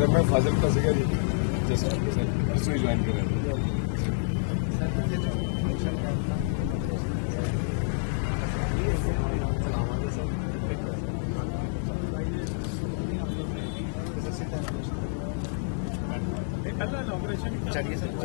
Sir, ਮੈਂ ਫਾਜ਼ਿਲਕਾ ਸੀਗਾ ਜੀ। ਜਸਟ ਸਰ ਇਸ ਨੂੰ ਜੁਆਇਨ ਕਰਿਆ ਸਰ ਮੰਤਰੀ ਸਾਹਿਬ ਗੱਲ ਕਰਨਗੇ ਸਰ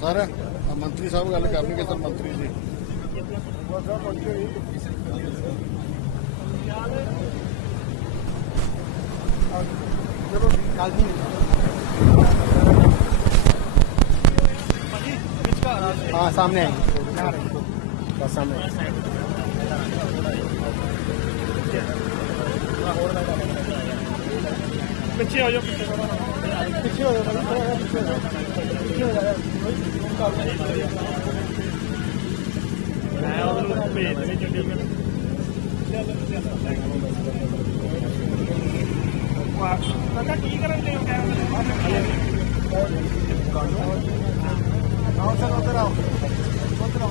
सर मंत्री साहब गल कर लगे सर मंत्री जी। हाँ सामने आएँगे ਸਾਹਮਣੇ। ਪਿੱਛੇ ਹੋ ਜਾਓ। ਪਿੱਛੇ ਪਿੱਛੇ ਹੋ ਜਾਓ ਪਿੱਛੇ ਹੋ ਜਾਓ ਪਿੱਛੇ ਹੋ ਜਾਓ। ਮੈਂ ਉਹਨੂੰ ਭੇਜ ਦੇ ਚੰਡੀਗੜ੍ਹ ਚੱਲ ਚੱਲ ਵਾਹ ਪਤਾ ਕੀ ਕਰਨ ਦੇ ਹੋ ਕੈਮਰੇ ਆਓ ਸਰ ਉਧਰ ਆਓ। ਉਧਰ ਆਓ।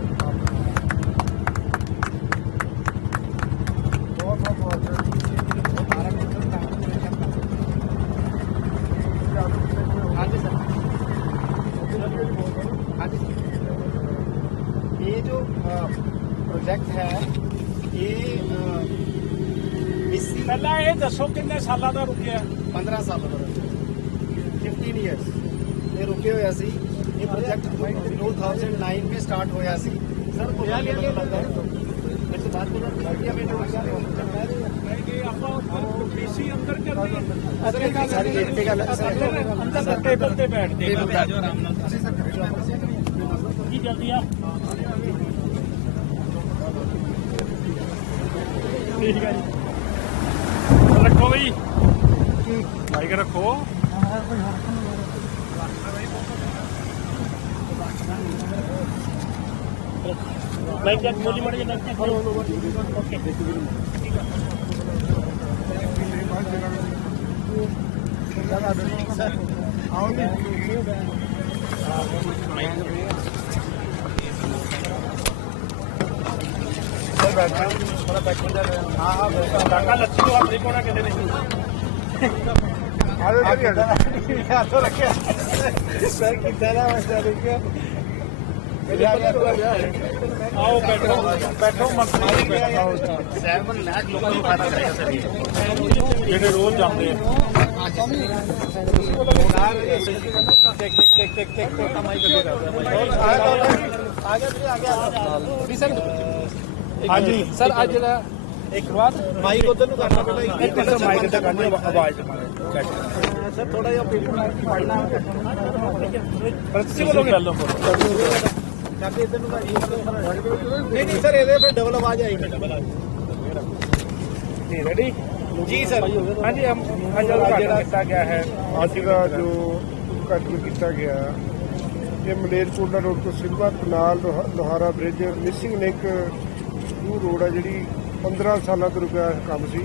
ਇਹ ਦੱਸੋ ਕਿੰਨੇ ਸਾਲਾਂ ਦਾ ਰੁਕਿਆ 15 ਸਾਲ ਦਾ 15 ਇਅਰਸ ਇਹ ਰੁਕੇ ਹੋਇਆ ਸੀ ਇਹ ਪ੍ਰੋਜੈਕਟ 2009 में स्टार्ट ਹੋਇਆ ਸੀ ਸਰ ਪੁਰਾਣੀ ਲੱਗਦਾ ਹੈ ਇਸ ਬਾਤ को लड़कियां बेटे हो ਇਹ ਆਪਾਂ ਪੀਸੀ ਅੰਦਰ ਕਰਨੀ ਸਰ ਸਾਰੀ ਇੱਕ ਗੱਲ ਅੰਦਰ ਟੇਬਲ ਤੇ ਬੈਠਦੇ ਕੀ ਜਲਦੀ ਆ ਠੀਕ ਹੈ ਜੀ ਰੱਖੋ ਬਈ। ਮਾਈਕ ਰੱਖੋ। ਮਾਈਕ ਜੱਟ ਮੋਲੀ ਮੜ ਜੇ ਓਕੇ ਨੂੰ ਆਪਣੀ ਕੋਣਾ ਕਿਤੇ ਨਹੀਂ ਸਰ ਕਿੱਦਾਂ ਦਾ ਮਸਲਾ ਦੇਖਿਆ ਆਓ ਬੈਠੋ ਬੈਠੋ ਮੰਤਰੀ ਬੈਠੋ ਸੈਵਨ ਲੱਖ ਲੋਕਾਂ ਨੂੰ ਫਾਇਦਾ ਕਰੇਗਾ ਸਰ ਇਹ ਜਿਹੜੇ ਰੋਜ਼ ਜਾਂਦੇ ਹਾਂਜੀ। ਸਰ ਅੱਜ ਜਿਹੜਾ ਇੱਕ ਬਾਤ ਮਾਈਕ ਉਧਰ ਨੂੰ ਕਰਨਾ ਬੇਟਾ ਇੱਕ ਮਿੰਟ। ਮਾਈਕ ਤੇ ਕਰਨੀ ਆਵਾਜ਼ ਤੇ ਮਾਰੇ ਸਰ ਥੋੜਾ ਜਿਹਾ ਪੀਪਲ ਪੜਨਾ ਪ੍ਰਤੀ ਬੋਲੋਗੇ? ਚਾਬੀ ਇਧਰ ਨੂੰ ਨਹੀਂ ਨਹੀਂ ਸਰ ਇਹਦੇ ਫਿਰ ਡਬਲ ਆਵਾਜ਼ ਆਏਗੀ ਜੀ ਰੈਡੀ ਜੀ ਸਰ। ਹਾਂਜੀ ਹਮ ਅੱਜ ਜਿਹੜਾ ਕੀਤਾ ਗਿਆ ਹੈ। ਅੱਜ ਦਾ ਜੋ ਉਦਘਾਟਨ ਕੀਤਾ ਗਿਆ ਇਹ ਮਲੇਰਕੋਟਲਾ ਰੋਡ ਤੋਂ ਸਿਲਵਾ ਕਨਾਲ ਲੋਹਾ- ਲੋਹਾਰਾ ਬ੍ਰਿਜ ਮਿਸਿੰਗ ਲਿੰਕ ਉਹ ਰੋਡ ਆ ਜਿਹੜੀ 15 ਸਾਲਾਂ ਤੋਂ ਰੁਕਿਆ ਕੰਮ ਸੀ।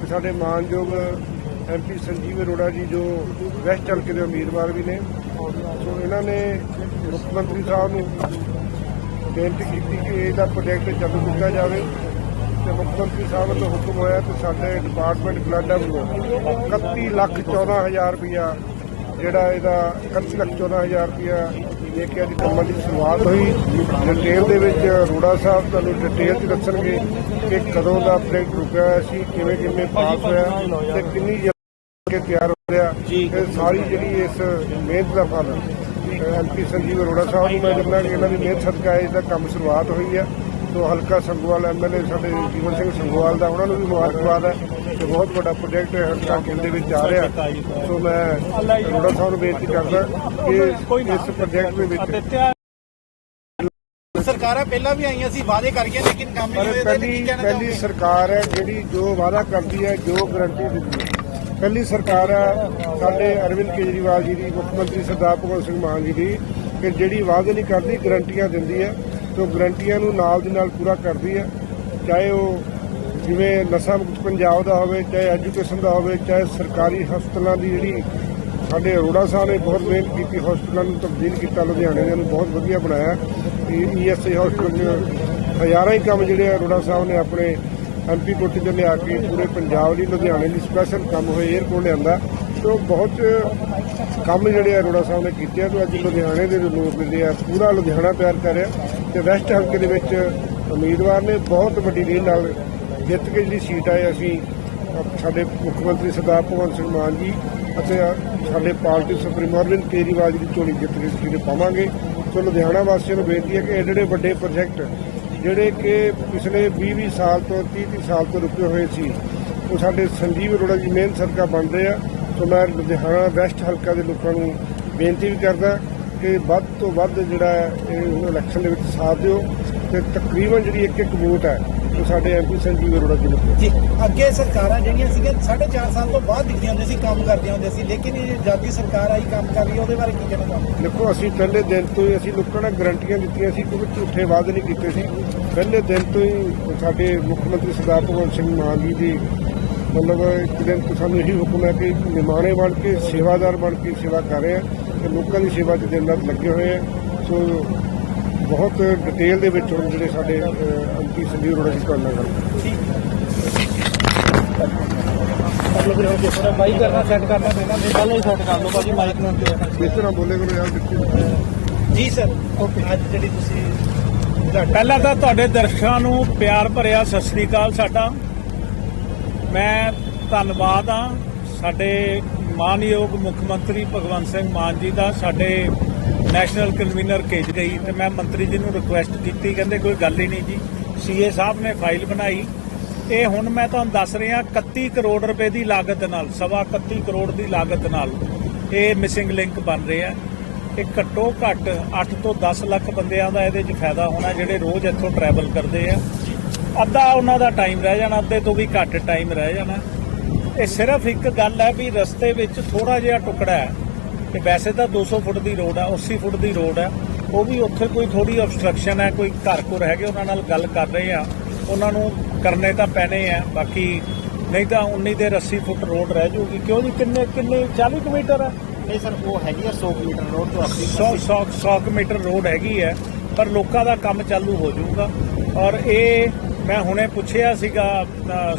ਤੇ ਸਾਡੇ ਮਾਨਯੋਗ ਐਮਪੀ ਸੰਜੀਵ ਅਰੋੜਾ ਜੀ ਜੋ ਵੈਸਟ ਹਲਕੇ ਦੇ ਉਮੀਦਵਾਰ ਵੀ ਨੇ, ਸੋ ਇਹਨਾਂ ਨੇ ਮੁੱਖ ਮੰਤਰੀ ਸਾਹਿਬ ਨੂੰ ਬੇਨਤੀ ਕੀਤੀ ਕਿ ਇਹਦਾ ਪ੍ਰੋਜੈਕਟ ਚਾਲੂ ਕੀਤਾ ਜਾਵੇ ਤੇ ਮੁੱਖ ਮੰਤਰੀ ਸਾਹਿਬ ਵੱਲੋਂ ਹੁਕਮ ਹੋਇਆ ਤੇ ਸਾਡੇ ਡਿਪਾਰਟਮੈਂਟ ਬਲਾਡਾ ਵੱਲੋਂ 31 ਲੱਖ 14 ਹਜ਼ਾਰ ਰੁਪਇਆ ਜਿਹੜਾ ਇਹਦਾ 31 ਲੱਖ 14 ਹਜ਼ਾਰ ਰੁਪਇਆ ਕੇ ਅੱਜ ਕੰਮਾਂ ਦੀ ਸ਼ੁਰੂਆਤ ਹੋਈ ਡਿਟੇਲ ਦੇ ਵਿੱਚ ਅਰੋੜਾ ਸਾਹਿਬ ਤੁਹਾਨੂੰ ਡਿਟੇਲ ਚ ਦੱਸਣਗੇ ਕਿ ਕਦੋਂ ਦਾ ਪ੍ਰੋਜੈਕਟ ਰੁਕਿਆ ਸੀ ਕਿਵੇਂ ਕਿਵੇਂ ਪਾਸ ਹੋਇਆ ਤੇ ਕਿੰਨੀ ਜਲਦੀ ਕੇ ਤਿਆਰ ਹੋ ਰਿਹਾ ਇਹ ਸਾਰੀ ਜਿਹੜੀ ਇਸ ਮਿਹਨਤ ਦਾ ਫਲ ਐਮਪੀ ਸੰਜੀਵ ਅਰੋੜਾ ਸਾਹਿਬ ਨੂੰ ਮੈਂ ਕਹਿੰਦਾ ਕਿ ਇਹਨਾਂ ਦੀ ਮਿਹਨਤ ਸਦਕਾ ਇਸ ਦਾ ਕੰਮ ਸ਼ੁਰੂਆਤ ਹੋਈ ਹੈ। ਸੋ ਹਲਕਾ ਸੰਗੋਵਾਲ ਐਮਐਲਏ ਸਾਡੇ ਜੀਵਨ ਸਿੰਘ ਸੰਗੋਵਾਲ ਦਾ ਉਹਨਾਂ ਨੂੰ ਵੀ ਮੁਬਾਰਕਬਾਦ ਹੈ ਤੇ ਬਹੁਤ ਵੱਡਾ ਪ੍ਰੋਜੈਕਟ ਹੈ ਹਲਕਾ ਗਿੱਲ ਦੇ ਵਿੱਚ ਆ ਰਿਹਾ। ਸੋ ਮੈਂ ਅਰੋੜਾ ਸਾਹਿਬ ਨੂੰ ਬੇਨਤੀ ਕਰਦਾ ਕਿ ਇਸ ਪ੍ਰੋਜੈਕਟ ਦੇ ਵਿੱਚ ਸਰਕਾਰਾਂ ਪਹਿਲਾਂ ਵੀ ਆਈਆਂ ਸੀ ਵਾਅਦੇ ਕਰਕੇ ਲੇਕਿਨ ਕੰਮ ਨਹੀਂ ਹੋਏ ਤੇ ਕੀ ਕਹਿਣਾ ਪਹਿਲੀ ਸਰਕਾਰ ਹੈ ਜਿਹੜੀ ਜੋ ਵਾਅਦਾ ਕਰਦੀ ਹੈ ਜੋ ਗਰੰਟੀ ਦਿੰਦੀ ਹੈ। ਪਹਿਲੀ ਸਰਕਾਰ ਹੈ ਸਾਡੇ ਅਰਵਿੰਦ ਕੇਜਰੀਵਾਲ ਜੀ ਦੀ ਮੁੱਖ ਮੰਤਰੀ ਸਰਦਾਰ ਭਗਵੰਤ ਸਿੰਘ ਮਾਨ ਜੀ ਦੀ ਕਿ ਜਿਹੜੀ ਵਾਅਦੇ ਨਹੀਂ ਕਰਦੀ ਗਰੰਟੀਆਂ ਦਿੰਦੀ ਹੈ। ਤੇ ਉਹ ਗਰੰਟੀਆਂ ਨੂੰ ਨਾਲ ਦੀ ਨਾਲ ਪੂਰਾ ਕਰਦੀ ਹੈ, ਚਾਹੇ ਉਹ ਜਿਵੇਂ ਨਸ਼ਾ ਮੁਕਤ ਪੰਜਾਬ ਦਾ ਹੋਵੇ, ਚਾਹੇ ਐਜੂਕੇਸ਼ਨ ਦਾ ਹੋਵੇ, ਚਾਹੇ ਸਰਕਾਰੀ ਹਸਪਤਾਲਾਂ ਦੀ ਜਿਹੜੀ ਸਾਡੇ ਅਰੋੜਾ ਸਾਹਿਬ ਨੇ ਬਹੁਤ ਮਿਹਨਤ ਕੀਤੀ, ਹਸਪਤਾਲਾਂ ਨੂੰ ਤਬਦੀਲ ਕੀਤਾ, ਲੁਧਿਆਣੇ ਦੇ ਨੂੰ ਬਹੁਤ ਵਧੀਆ ਬਣਾਇਆ। ਈਐਸਆਈ ਹਸਪਤਾਲ 'ਚ ਹਜ਼ਾਰਾਂ ਹੀ ਕੰਮ ਜਿਹੜੇ ਅਰੋੜਾ ਸਾਹਿਬ ਨੇ ਆਪਣੇ ਐਮਪੀ ਕੋਟੇ 'ਤੇ ਲਿਆ ਕੇ ਪੂਰੇ ਪੰਜਾਬ ਲਈ, ਲੁਧਿਆਣੇ ਲਈ ਸਪੈਸ਼ਲ ਕੰਮ ਹੋਏ 에ਅਰਪੋਰਟ ਲਿਆਂਦਾ। ਤੇ ਬਹੁਤ ਕੰਮ ਜਿਹੜੇ ਅਰੋੜਾ ਸਾਹਿਬ ਨੇ ਕੀਤੇ ਆ, ਤੇ ਅੱਜ ਲੁਧਿਆਣੇ ਦੇ ਲੋਕ ਜਿਹੜੇ ਆ, ਪੂਰਾ ਲੁਧਿਆਣਾ ਪਿਆਰ ਕਰ ਰਿਹਾ। ਤੇ ਵੈਸਟ ਹਲਕੇ ਦੇ ਵਿੱਚ ਉਮੀਦਵਾਰ ਨੇ ਬਹੁਤ ਵੱਡੀ ਲੀਡ ਨਾਲ ਜਿੱਤ ਕੇ ਜਿਹੜੀ ਸੀਟ ਆਏ ਅਸੀਂ ਸਾਡੇ ਮੁੱਖ ਮੰਤਰੀ ਸਰਦਾਰ ਭਗਵੰਤ ਸਿੰਘ ਮਾਨ ਜੀ ਅਤੇ ਸਾਡੇ ਪਾਰਟੀ ਸੁਪਰੀਮੋ ਅਰਵਿੰਦ ਕੇਜਰੀਵਾਲ ਜੀ ਦੀ ਝੋਲੀ ਜਿੱਤ ਕੇ ਸੀਟ ਪਾਵਾਂਗੇ। ਸੋ ਲੁਧਿਆਣਾ ਵਾਸੀਆਂ ਨੂੰ ਬੇਨਤੀ ਹੈ ਕਿ ਇਹ ਜਿਹੜੇ ਵੱਡੇ ਪ੍ਰੋਜੈਕਟ ਜਿਹੜੇ ਕਿ ਪਿਛਲੇ 20-20 ਸਾਲ ਤੋਂ 30-30 ਸਾਲ ਤੋਂ ਰੁਕੇ ਹੋਏ ਸੀ, ਉਹ ਸਾਡੇ ਸੰਜੀਵ ਅਰੋੜਾ ਜੀ ਮਿਹਨਤ ਸਦਕਾ ਬਣ ਰਹੇ ਆ। ਸੋ ਮੈਂ ਲੁਧਿਆਣਾ ਵੈਸਟ ਹਲਕਾ ਦੇ ਲੋਕਾਂ ਨੂੰ ਬੇਨਤੀ ਵੀ ਕਰਦਾ ਕਿ ਵੱਧ ਤੋਂ ਵੱਧ ਜਿਹੜਾ ਇਹ ਹੁਣ ਇਲੈਕਸ਼ਨ ਦੇ ਵਿੱਚ ਸਾਥ ਦਿਓ ਤੇ ਤਕਰੀਬਨ ਜਿਹੜੀ ਇੱਕ ਇੱਕ ਵੋਟ ਹੈ ਉਹ ਸਾਡੇ ਐਮਪੀ ਸੰਜੀਵ ਅਰੋੜਾ ਜੀ ਨੂੰ ਜੀ ਅੱਗੇ ਸਰਕਾਰਾਂ ਜਿਹੜੀਆਂ ਸੀਗੀਆਂ 4.5 ਸਾਲ ਤੋਂ ਬਾਅਦ ਦਿਖਦੀਆਂ ਹੁੰਦੀਆਂ ਸੀ ਕੰਮ ਕਰਦੀਆਂ ਹੁੰਦੀਆਂ ਸੀ ਲੇਕਿਨ ਇਹ ਜਦ ਦੀ ਸਰਕਾਰ ਆਈ ਕੰਮ ਕਰ ਰਹੀ ਹੈ ਉਹਦੇ ਬਾਰੇ ਕੀ ਕਹਿਣਾ ਚਾਹੋਗੇ? ਦੇਖੋ ਅਸੀਂ ਪਹਿਲੇ ਦਿਨ ਤੋਂ ਹੀ ਅਸੀਂ ਲੋਕਾਂ ਨੂੰ ਗਰੰਟੀਆਂ ਦਿੱਤੀਆਂ ਸੀ ਕਿਉਂਕਿ ਝੂਠੇ ਵਾਅਦੇ ਨਹੀਂ ਕੀਤੇ ਸੀ। ਪਹਿਲੇ ਦਿਨ ਤੋਂ ਹੀ ਸਾਡੇ ਮੁੱਖ ਮੰਤਰੀ ਸਰਦਾਰ ਭਗਵੰਤ ਸਿੰਘ ਮਾਨ ਜੀ ਦੀ ਮਤਲਬ ਇੱਕ ਦਿਨ ਤੋਂ ਸਾਨੂੰ ਇਹੀ ਹੁਕਮ ਹੈ ਕਿ ਨਿਮਾਣੇ ਬਣ ਕੇ ਸੇਵਾਦਾਰ ਬਣ ਕੇ ਸੇਵਾ ਕਰ ਰਹੇ ਆ। ਤੇ ਲੋਕਾਂ ਦੀ ਸੇਵਾ 'ਚ ਦਿਨ ਰਾਤ ਲੱਗੇ ਹੋਏ ਆ। ਸੋ ਬਹੁਤ ਡਿਟੇਲ ਦੇ ਵਿੱਚ ਹੁਣ ਜਿਹੜੇ ਸਾਡੇ ਐਮਪੀ ਸੰਦੀਪ ਅਰੋੜਾ ਜੀ ਤੁਹਾਡੇ ਨਾਲ ਗੱਲ ਕਰ ਮਾਈਕ ਕਰਨਾ ਸੈੱਟ ਕਰਨਾ ਪੈਣਾ ਪਹਿਲਾਂ ਹੀ ਸੈੱਟ ਕਰ ਲਓ ਭਾਜੀ ਮਾਈਕ ਨੂੰ। ਇਸ ਤਰ੍ਹਾਂ ਬੋਲੇ ਕਰੋ ਯਾਰ ਡਿਪਟੀ ਜੀ ਸਰ ਅੱਜ ਜਿਹੜੀ ਤੁਸੀਂ ਪਹਿਲਾਂ ਤਾਂ ਤੁਹਾਡੇ ਦਰਸ਼ਕਾਂ ਨੂੰ ਪਿਆਰ ਭਰਿਆ ਸਤਿ ਸ੍ਰੀ ਅਕਾਲ ਸਾਡਾ। ਮੈਂ ਧੰਨਵਾਦ ਆ ਸਾਡੇ ਮਾਨਯੋਗ ਮੁੱਖ ਮੰਤਰੀ ਭਗਵੰਤ ਸਿੰਘ ਮਾਨ ਜੀ ਦਾ ਸਾਡੇ ਨੈਸ਼ਨਲ ਕਨਵੀਨਰ ਭੇਜ ਗਈ ਤੇ ਮੈਂ ਮੰਤਰੀ ਜੀ ਨੂੰ ਰਿਕੁਐਸਟ ਕੀਤੀ, ਕਹਿੰਦੇ ਕੋਈ ਗੱਲ ਹੀ ਨਹੀਂ ਜੀ। ਸੀਏ ਸਾਹਿਬ ਨੇ ਫਾਈਲ ਬਣਾਈ। ਇਹ ਹੁਣ ਮੈਂ ਤੁਹਾਨੂੰ ਦੱਸ ਰਿਹਾ 31 ਕਰੋੜ ਰੁਪਏ ਦੀ ਲਾਗਤ ਨਾਲ, ਸਵਾ 31 ਕਰੋੜ ਦੀ ਲਾਗਤ ਨਾਲ ਇਹ ਮਿਸਿੰਗ ਲਿੰਕ ਬਣ ਰਿਹਾ ਇਹ ਘੱਟੋ ਘੱਟ 8 ਤੋਂ 10 ਲੱਖ ਬੰਦਿਆਂ ਦਾ ਇਹਦੇ 'ਚ ਫਾਇਦਾ ਹੋਣਾ, ਜਿਹੜੇ ਰੋਜ਼ ਇੱਥੋਂ ਟਰੈਵਲ ਕਰਦੇ ਆ। ਅੱਧਾ ਉਹਨਾਂ ਦਾ ਟਾਈਮ ਰਹਿ ਜਾਣਾ, ਅੱਧੇ ਤੋਂ ਵੀ ਘੱਟ ਟਾਈਮ ਰਹਿ ਜਾਣਾ। ਇਹ ਸਿਰਫ ਇੱਕ ਗੱਲ ਹੈ ਵੀ ਰਸਤੇ ਵਿੱਚ ਥੋੜਾ ਜਿਹਾ ਟੁਕੜਾ ਹੈ ਕਿ ਵੈਸੇ ਤਾਂ 200 ਫੁੱਟ ਦੀ ਰੋਡ ਹੈ 80 ਫੁੱਟ ਦੀ ਰੋਡ ਹੈ। ਉਹ ਵੀ ਉੱਥੇ ਕੋਈ ਥੋੜੀ ਆਬਸਟਰਕਸ਼ਨ ਹੈ ਕੋਈ ਘਰ ਘੁਰ ਹੈਗੇ ਉਹਨਾਂ ਨਾਲ ਗੱਲ ਕਰ ਰਹੇ ਆ। ਉਹਨਾਂ ਨੂੰ ਕਰਨੇ ਤਾਂ ਪੈਣੇ ਆ ਬਾਕੀ ਨਹੀਂ ਤਾਂ 19 ਦੇ 80 ਫੁੱਟ ਰੋਡ ਰਹਿ ਜੂਗੀ ਕਿਉਂ ਜੀ? ਕਿੰਨੇ ਕਿੰਨੇ 40 ਕਿਲੋਮੀਟਰ ਹੈ ਨਹੀਂ ਸਰ ਉਹ ਹੈਗੀ ਆ 100 ਕਿਲੋਮੀਟਰ ਰੋਡ ਤੋਂ 80 100 100 100 ਕਿਲੋਮੀਟਰ ਰੋਡ ਹੈਗੀ ਹੈ ਪਰ ਲੋਕਾਂ ਦਾ ਕੰਮ ਚਾਲੂ ਹੋ ਜਾਊਗਾ। ਔਰ ਇਹ ਮੈਂ ਹੁਣੇ ਪੁੱਛਿਆ ਸੀਗਾ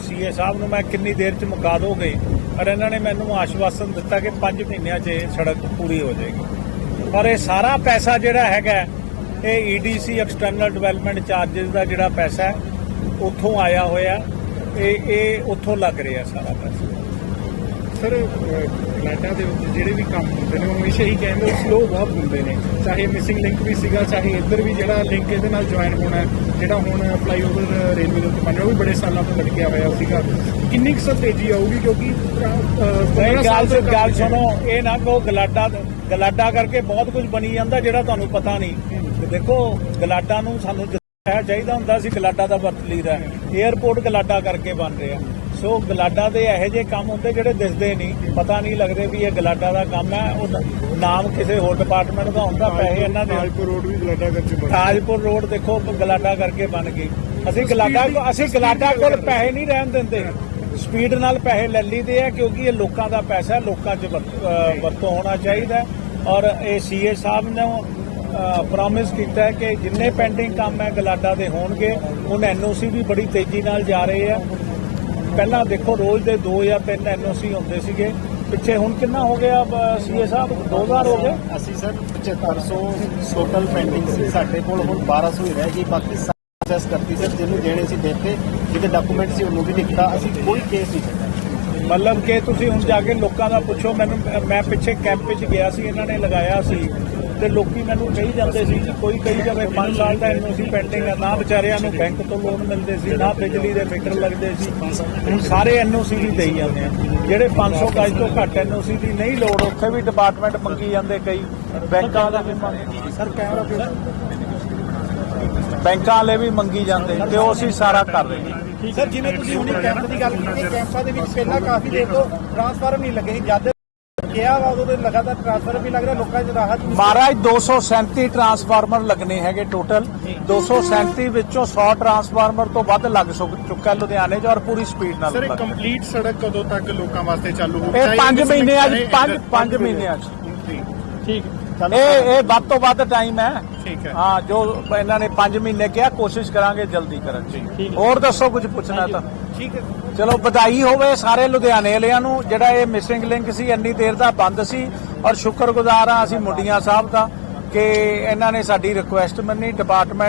ਸੀਏ ਸਾਹਿਬ ਨੂੰ, ਮੈਂ ਕਿੰਨੀ ਦੇਰ ਚ ਮੁਕਾ ਦੋਗੇ? ਪਰ ਇਹਨਾਂ ਨੇ ਮੈਨੂੰ ਆਸ਼ਵਾਸਨ ਦਿੱਤਾ ਕਿ 5 ਮਹੀਨਿਆਂ 'ਚ ਇਹ ਸੜਕ ਪੂਰੀ ਹੋ ਜਾਏਗੀ। ਪਰ ਇਹ ਸਾਰਾ ਪੈਸਾ ਜਿਹੜਾ ਹੈਗਾ, ਇਹ E D C external development charges ਦਾ ਜਿਹੜਾ ਪੈਸਾ ਹੈ, ਉੱਥੋਂ ਆਇਆ ਹੋਇਆ। ਇਹ ਇਹ ਉੱਥੋਂ ਲੱਗ ਰਿਹਾ ਸਾਰਾ ਪੈਸਾ। ਸਰ ਕਨਾਡਾ ਦੇ ਵਿੱਚ ਜਿਹੜੇ ਵੀ ਕੰਮ ਹੁੰਦੇ ਨੇ ਉਹ ਹਮੇਸ਼ਾ ਹੀ ਕਹਿੰਦੇ ਸਲੋ ਬਹੁਤ ਹੁੰਦੇ ਨੇ। ਚਾਹੇ ਮਿਸਿੰਗ ਲਿੰਕ ਵੀ ਸੀਗਾ ਚਾਹੇ ਇੱਧਰ ਵੀ ਜਿਹੜਾ ਲਿੰਕ ਇਹਦੇ ਨਾਲ ਜੁਆਇਨ ਹੋਣਾ ਜਿਹੜਾ ਹੁਣ ਫਲਾਈਓਵਰ ਰੇਲਵੇ ਦੇ ਉੱਤੇ ਬਣ ਰਿਹਾ ਉਹ ਵੀ ਬੜੇ ਸਾਲਾਂ ਤੋਂ ਲਟਕਿਆ ਹੋਇਆ ਸੀਗਾ। ਕਿੰਨੀ ਕੁ ਤੇਜ਼ੀ ਆਊਗੀ ਕਿਉਂਕਿ ਅਹ, ਅਹ, ਨਹੀਂ 15 ਗੱਲ ਗੱਲ ਸੁਣੋ ਇਹ ਨਾ ਕਹੋ ਗਲਾਡਾ ਗਲਾਡਾ ਕਰਕੇ ਬਹੁਤ ਕੁਝ ਬਣੀ ਜਾਂਦਾ ਜਿਹੜਾ ਤੁਹਾਨੂੰ ਪਤਾ ਨਹੀਂ। ਤੇ ਦੇਖੋ ਗਲਾਡਾ ਨੂੰ ਸਾਨੂੰ ਚਾਹੀਦਾ ਹੁੰਦਾ ਸੀ ਗਲਾਡਾ ਦਾ ਵਰਤ ਲਈਦਾ 에ਅਰਪੋਰਟ ਗਲਾਡਾ ਕਰਕੇ ਬਣ ਰਿਹਾ। ਸੋ ਗਲਾਡਾ ਦੇ ਇਹੋ ਜਿਹੇ ਕੰਮ ਹੁੰਦੇ ਜਿਹੜੇ ਦਿਸਦੇ ਨਹੀਂ। ਪਤਾ ਨਹੀਂ ਲੱਗਦੇ ਵੀ ਇਹ ਗਲਾਡਾ ਦਾ ਕੰਮ ਹੈ। ਉਹ ਨਾਮ ਕਿਸੇ ਹੋਰ ਡਿਪਾਰਟਮੈਂਟ ਦਾ ਹੁੰਦਾ ਪੈਸੇ ਇਹਨਾਂ ਦੇ ਤਾਜਪੁਰ ਰੋਡ ਵੀ ਗਲਾਡਾ ਕਰਕੇ ਬਣ ਤਾਜਪੁਰ ਰੋਡ ਦੇਖੋ ਗਲਾਡਾ ਕਰਕੇ ਬਣ ਗਈ ਅਸੀਂ ਗਲਾਡਾ ਅਸੀਂ ਗਲਾਡਾ ਕੋਲ ਪੈਸੇ ਨਹੀਂ ਰਹਿਣ ਦਿੰਦੇ। ਸਪੀਡ ਨਾਲ ਪੈਸੇ ਲੈ ਲਈਦੇ ਆ ਕਿਉਂਕਿ ਇਹ ਲੋਕਾਂ ਦਾ ਪੈਸਾ ਹੈ ਲੋਕਾਂ 'ਚ ਵਰਤ- ਹੋਣਾ ਚਾਹੀਦਾ। ਔਰ ਇਹ ਸੀਏ ਸਾਹਿਬ ਨੇ ਪ੍ਰੋਮਿਸ ਕੀਤਾ ਹੈ ਕਿ ਜਿੰਨੇ ਪੈਂਡਿੰਗ ਕੰਮ ਹੈ ਗਲਾਡਾ ਦੇ ਹੋਣਗੇ। ਹੁਣ ਐਨਓਸੀ ਵੀ ਬੜੀ ਤੇਜ਼ੀ ਨਾਲ ਜਾ ਰਹੇ ਆ। ਪਹਿਲਾਂ ਦੇਖੋ ਰੋਜ਼ ਦੇ 2 ਜਾਂ 3 ਐਨਓਸੀ ਹੁੰਦੇ ਸੀਗੇ। ਪਿੱਛੇ ਹੁਣ ਕਿੰਨਾ ਹੋ ਗਿਆ ਸੀਏ ਸਾਹਿਬ? 2000 ਹੋ ਗਏ? ਅਸੀਂ ਸਰ 7500 ਟੋਟਲ ਪੈਂਡਿੰਗ ਸੀ ਸਾਡੇ ਕੋਲ ਹੁਣ 1200 ਹੀ ਰਹਿ ਗਈ ਬਾਕੀ ਪ੍ਰੋਸੈਸ ਕਰਤੀ ਸਰ ਜਿਹਨੂੰ ਦੇਣੇ ਸੀ ਦਿੱਤੇ ਜਿਹਦੇ ਡਾਕੂਮੈਂਟ ਸੀ ਉਹਨੂੰ ਵੀ ਲਿਖਤਾ ਅਸੀਂ ਕੋਈ ਕੇਸ ਨਹੀਂ ਛੱਡਿਆ ਮਤਲਬ ਕਿ ਤੁਸੀਂ ਹੁਣ ਜਾ ਕੇ ਲੋਕਾਂ ਦਾ ਪੁੱਛੋ। ਮੈਨੂੰ ਮੈਂ ਪਿੱਛੇ ਕੈਂਪ ਵਿੱਚ ਗਿਆ ਸੀ ਇਹਨਾਂ ਨੇ ਲਗਾਇਆ ਸੀ। ਤੇ ਲੋਕੀ ਮੈਨੂੰ ਕਹੀ ਜਾਂਦੇ ਸੀ ਕਿ ਕੋਈ ਕਹੀ ਜਾਵੇ 5 ਸਾਲ ਦਾ ਐਨਓਸੀ ਪੈਂਡਿੰਗ ਹੈ ਨਾ ਵਿਚਾਰਿਆਂ ਨੂੰ ਬੈਂਕ ਤੋਂ ਲੋਨ ਮਿਲਦੇ ਸੀ ਨਾ ਬਿਜਲੀ ਦੇ ਮੀਟਰ ਲੱਗਦੇ ਸੀ। ਹੁਣ ਸਾਰੇ ਐਨਓਸੀ ਹੀ ਦੇਈ ਜਾਂਦੇ ਆ। ਜਿਹੜੇ 500 ਗਜ ਤੋਂ ਘੱਟ ਐਨਓਸੀ ਦੀ ਨਹੀਂ ਲੋੜ ਉੱਥੇ ਵੀ ਡਿਪਾਰਟਮੈਂਟ ਮੰਗੀ ਜਾਂਦੇ ਕਈ। ਬੈਂਕਾਂ ਦਾ ਵੀ ਸਰ ਕੈਮਰਾ ਬੈਂਕਾਂ ਵਾਲੇ ਵੀ ਮੰਗੀ ਜਾਂਦੇ ਤੇ ਉਹ ਅਸੀਂ ਸਾਰਾ ਕਰ ਰਹੇ ਹਾਂ। ਸਰ ਜਿਵੇਂ ਤੁਸੀਂ ਹੁਣੀ ਕੈਂਪ ਦੀ ਗੱਲ ਕੀਤੀ ਕੈਂਪਾਂ ਦੇ ਵਿੱਚ ਪਹਿਲਾਂ ਕਾਫੀ ਦੇਰ ਤੋਂ ਟ੍ਰਾਂਸਫਾਰਮ ਨਹੀਂ ਲੱਗੇ ਸੀ ਜਦ ਕਿਹਾ ਵਾ ਉਦੋਂ ਤੇ ਲਗਾਤਾਰ ਟ੍ਰਾਂਸਫਾਰਮ ਵੀ ਲੱਗ ਰਿਹਾ ਲੋਕਾਂ 'ਚ ਰਾਹਤ ਵੀ ਮਹਾਰਾਜ 237 ਟਰਾਂਸਫਾਰਮਰ ਲੱਗਣੇ ਹੈਗੇ ਟੋਟਲ 237 ਵਿੱਚੋਂ 100 ਟਰਾਂਸਫਾਰਮਰ ਤੋਂ ਵੱਧ ਲੱਗ ਸੁ- ਚੁੱਕਾ ਲੁਧਿਆਣੇ 'ਚ ਔਰ ਪੂਰੀ ਸਪੀਡ ਨਾਲ ਸਰ ਇਹ ਲੱਗ ਰਿਹਾ। ਕੰਪਲੀਟ ਸੜਕ ਕਦੋਂ ਤੱਕ ਲੋਕਾਂ ਵਾਸਤੇ ਚਾਲੂ ਹੋ ਇਹ 5 ਮਹੀਨਿਆਂ 'ਚ 5 5 ਮਹੀਨਿਆਂ 'ਚ ਠੀਕ। ਇਹ ਇਹ ਵੱਧ ਤੋਂ ਵੱਧ ਟਾਈਮ ਹੈ। ਠੀਕ ਹੈ। ਹਾਂ ਜੋ ਇਹਨਾਂ ਨੇ 5 ਮਹੀਨੇ ਕਿਹਾ ਕੋਸ਼ਿਸ਼ ਕਰਾਂਗੇ ਜਲਦੀ ਕਰਨ ਦੀ। ਹੋਰ ਦੱਸੋ ਕੁਝ ਪੁੱਛਣਾ ਤਾਂ। ਠੀਕ ਹੈ। ਚਲੋ, ਵਧਾਈ ਹੋਵੇ ਸਾਰੇ ਲੁਧਿਆਣੇ ਵਾਲਿਆਂ ਨੂੰ। ਜਿਹੜਾ ਇਹ ਮਿਸਿੰਗ ਲਿੰਕ ਸੀ, ਇੰਨੀ ਦੇਰ ਦਾ ਬੰਦ ਸੀ ਔਰ ਸ਼ੁਕਰਗੁਜ਼ਾਰ ਹਾਂ ਅਸੀਂ ਮੁੰਡੀਆਂ ਸਾਹਿਬ ਦਾ ਕਿ ਇਹਨਾਂ ਨੇ ਸਾਡੀ ਰਿਕੁਐਸਟ ਮੰਨੀ ਡਿਪਾਰਟਮੈਂਟ